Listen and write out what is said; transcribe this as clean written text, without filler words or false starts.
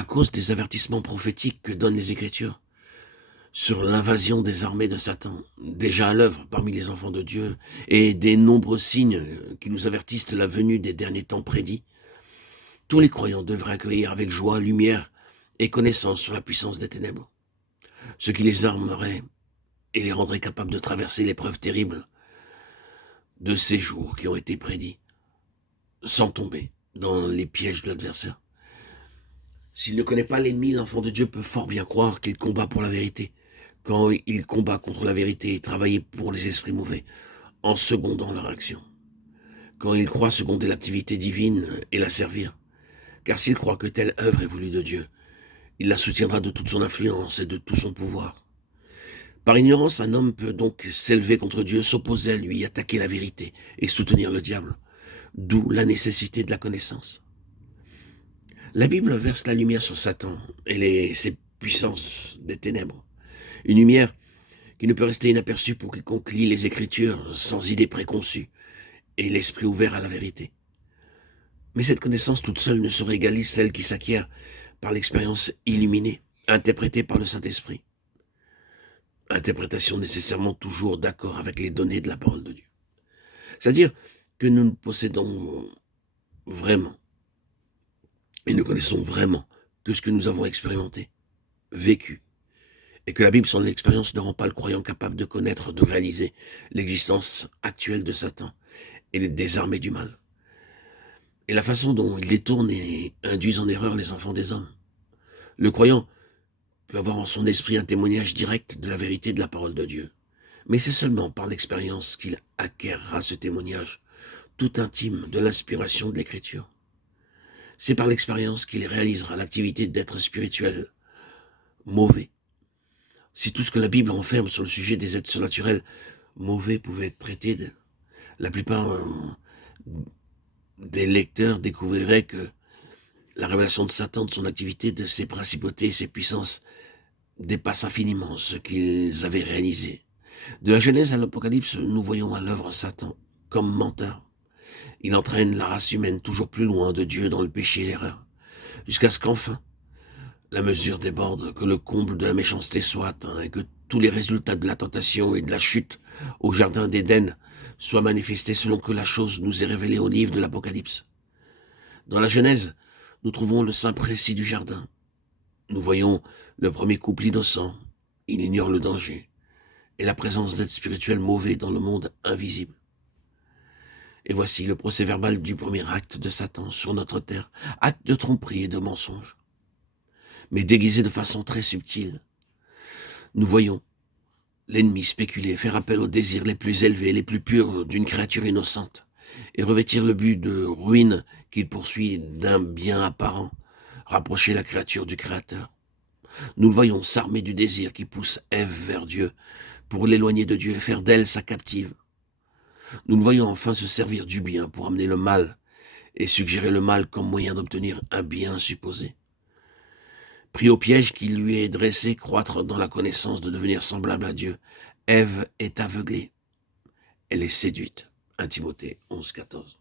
à cause des avertissements prophétiques que donnent les Écritures sur l'invasion des armées de Satan, déjà à l'œuvre parmi les enfants de Dieu, et des nombreux signes qui nous avertissent de la venue des derniers temps prédits, tous les croyants devraient accueillir avec joie, lumière et connaissance sur la puissance des ténèbres, ce qui les armerait et les rendrait capables de traverser l'épreuve terrible de ces jours qui ont été prédits, sans tomber dans les pièges de l'adversaire. S'il ne connaît pas l'ennemi, l'enfant de Dieu peut fort bien croire qu'il combat pour la vérité, quand il combat contre la vérité et travaille pour les esprits mauvais, en secondant leur action. Quand il croit seconder l'activité divine et la servir, car s'il croit que telle œuvre est voulue de Dieu, il la soutiendra de toute son influence et de tout son pouvoir. Par ignorance, un homme peut donc s'élever contre Dieu, s'opposer à lui, attaquer la vérité et soutenir le diable, d'où la nécessité de la connaissance. La Bible verse la lumière sur Satan et ses puissances des ténèbres. Une lumière qui ne peut rester inaperçue pour quiconque lit les Écritures sans idée préconçue et l'esprit ouvert à la vérité. Mais cette connaissance toute seule ne saurait égaler celle qui s'acquiert par l'expérience illuminée, interprétée par le Saint-Esprit. Interprétation nécessairement toujours d'accord avec les données de la parole de Dieu. C'est-à-dire que nous ne possédons vraiment et ne connaissons vraiment que ce que nous avons expérimenté, vécu, et que la Bible sans l'expérience ne rend pas le croyant capable de connaître, de réaliser l'existence actuelle de Satan et des armées du mal, et la façon dont il détourne et induise en erreur les enfants des hommes. Le croyant peut avoir en son esprit un témoignage direct de la vérité de la parole de Dieu, mais c'est seulement par l'expérience qu'il acquérera ce témoignage tout intime de l'inspiration de l'Écriture. C'est par l'expérience qu'il réalisera l'activité d'être spirituel mauvais. Si tout ce que la Bible renferme sur le sujet des êtres surnaturels mauvais pouvait être traité, la plupart des lecteurs découvriraient que la révélation de Satan, de son activité, de ses principautés et ses puissances dépasse infiniment ce qu'ils avaient réalisé. De la Genèse à l'Apocalypse, nous voyons à l'œuvre Satan comme menteur. Il entraîne la race humaine toujours plus loin de Dieu dans le péché et l'erreur, jusqu'à ce qu'enfin, la mesure déborde, que le comble de la méchanceté soit atteint et que tous les résultats de la tentation et de la chute au jardin d'Éden soient manifestés selon que la chose nous est révélée au livre de l'Apocalypse. Dans la Genèse, nous trouvons le saint précis du jardin. Nous voyons le premier couple innocent, il ignore le danger, et la présence d'êtres spirituels mauvais dans le monde invisible. Et voici le procès-verbal du premier acte de Satan sur notre terre, acte de tromperie et de mensonge, mais déguisé de façon très subtile. Nous voyons l'ennemi spéculer, faire appel aux désirs les plus élevés, les plus purs d'une créature innocente, et revêtir le but de ruine qu'il poursuit d'un bien apparent, rapprocher la créature du Créateur. Nous le voyons s'armer du désir qui pousse Ève vers Dieu, pour l'éloigner de Dieu et faire d'elle sa captive. Nous le voyons enfin se servir du bien pour amener le mal et suggérer le mal comme moyen d'obtenir un bien supposé. Pris au piège qui lui est dressé, croître dans la connaissance de devenir semblable à Dieu, Ève est aveuglée. Elle est séduite. 1 Timothée 11, 14.